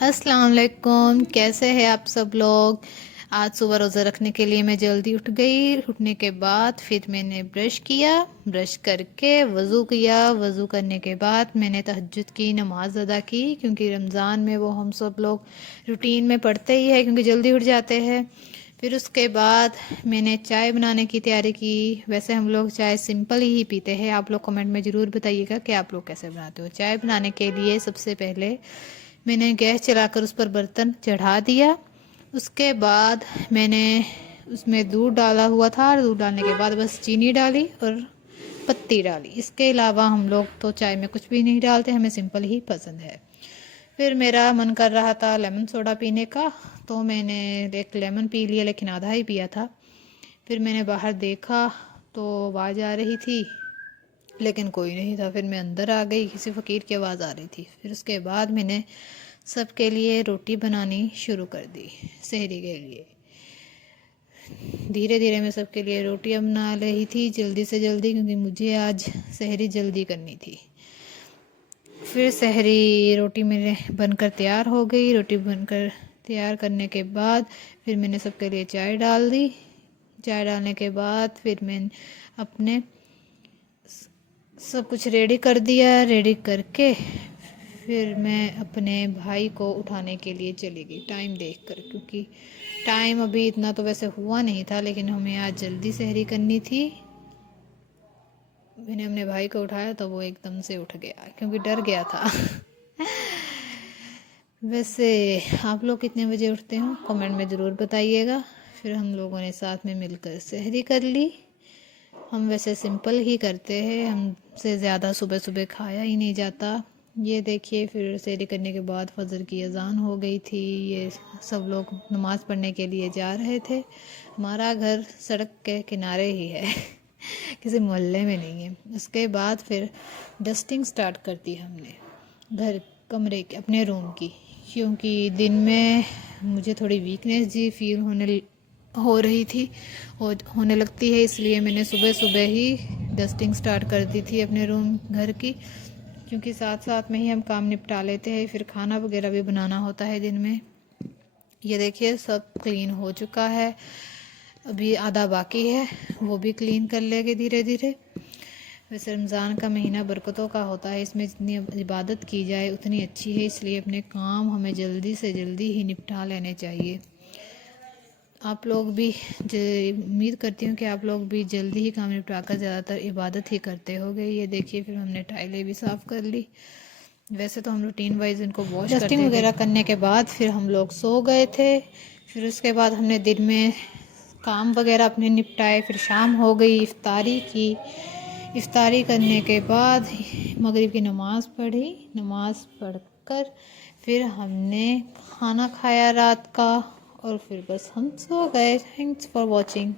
अस्सलाम वालेकुम, कैसे हैं आप सब लोग। आज सुबह रोज़ा रखने के लिए मैं जल्दी उठ गई। उठने के बाद फिर मैंने ब्रश किया, ब्रश करके वज़ू किया। वज़ू करने के बाद मैंने तहज्जुद की नमाज़ अदा की, क्योंकि रमज़ान में वो हम सब लोग रूटीन में पढ़ते ही है, क्योंकि जल्दी उठ जाते हैं। फिर उसके बाद मैंने चाय बनाने की तैयारी की। वैसे हम लोग चाय सिंपल ही पीते हैं। आप लोग कमेंट में ज़रूर बताइएगा कि आप लोग कैसे बनाते हो। चाय बनाने के लिए सबसे पहले मैंने गैस चलाकर उस पर बर्तन चढ़ा दिया। उसके बाद मैंने उसमें दूध डाला हुआ था, और दूध डालने के बाद बस चीनी डाली और पत्ती डाली। इसके अलावा हम लोग तो चाय में कुछ भी नहीं डालते, हमें सिंपल ही पसंद है। फिर मेरा मन कर रहा था लेमन सोडा पीने का, तो मैंने एक लेमन पी लिया, लेकिन आधा ही पिया था। फिर मैंने बाहर देखा तो आवाज़ आ रही थी, लेकिन कोई नहीं था। फिर मैं अंदर आ गई, किसी फ़कीर की आवाज़ आ रही थी। फिर उसके बाद मैंने सबके लिए रोटी बनानी शुरू कर दी सहरी के लिए। धीरे धीरे मैं सबके लिए रोटियां बना रही थी, जल्दी से जल्दी, क्योंकि मुझे आज सहरी जल्दी करनी थी। फिर सहरी रोटी मेरे बनकर तैयार हो गई। रोटी बनकर तैयार करने के बाद फिर मैंने सबके लिए चाय डाल दी। चाय डालने के बाद फिर मैंने अपने सब कुछ रेडी कर दिया। रेडी करके फिर मैं अपने भाई को उठाने के लिए चली गई टाइम देखकर, क्योंकि टाइम अभी इतना तो वैसे हुआ नहीं था, लेकिन हमें आज जल्दी सहरी करनी थी। मैंने अपने भाई को उठाया तो वो एकदम से उठ गया, क्योंकि डर गया था। वैसे आप लोग कितने बजे उठते हो कमेंट में ज़रूर बताइएगा। फिर हम लोगों ने साथ में मिलकर सहरी कर ली। हम वैसे सिंपल ही करते हैं, हमसे ज़्यादा सुबह सुबह खाया ही नहीं जाता। ये देखिए, फिर सहरी करने के बाद फजर की अजान हो गई थी। ये सब लोग नमाज़ पढ़ने के लिए जा रहे थे। हमारा घर सड़क के किनारे ही है, किसी मोहल्ले में नहीं है। उसके बाद फिर डस्टिंग स्टार्ट कर दी हमने घर कमरे के अपने रूम की, क्योंकि दिन में मुझे थोड़ी वीकनेस जी फील हो रही थी, होने लगती है। इसलिए मैंने सुबह सुबह ही डस्टिंग स्टार्ट कर दी थी अपने रूम घर की, क्योंकि साथ साथ में ही हम काम निपटा लेते हैं। फिर खाना वगैरह भी बनाना होता है दिन में। ये देखिए, सब क्लीन हो चुका है, अभी आधा बाकी है, वो भी क्लीन कर लेंगे धीरे धीरे। वैसे रमज़ान का महीना बरकतों का होता है, इसमें जितनी इबादत की जाए उतनी अच्छी है। इसलिए अपने काम हमें जल्दी से जल्दी ही निपटा लेने चाहिए। आप लोग भी उम्मीद करती हूँ कि आप लोग भी जल्दी ही काम निपटा कर ज़्यादातर इबादत ही करते होगे। ये देखिए, फिर हमने टाइलें भी साफ़ कर ली। वैसे तो हम रूटीन वाइज इनको वॉश डस्टिंग वगैरह करने के बाद फिर हम लोग सो गए थे। फिर उसके बाद हमने दिन में काम वगैरह अपने निपटाए। फिर शाम हो गई, इफ्तारी की। इफ्तारी करने के बाद मगरिब की नमाज़ पढ़ी। नमाज़ पढ़कर फिर हमने खाना खाया रात का, और फिर बस हम सो गए। Thanks for watching.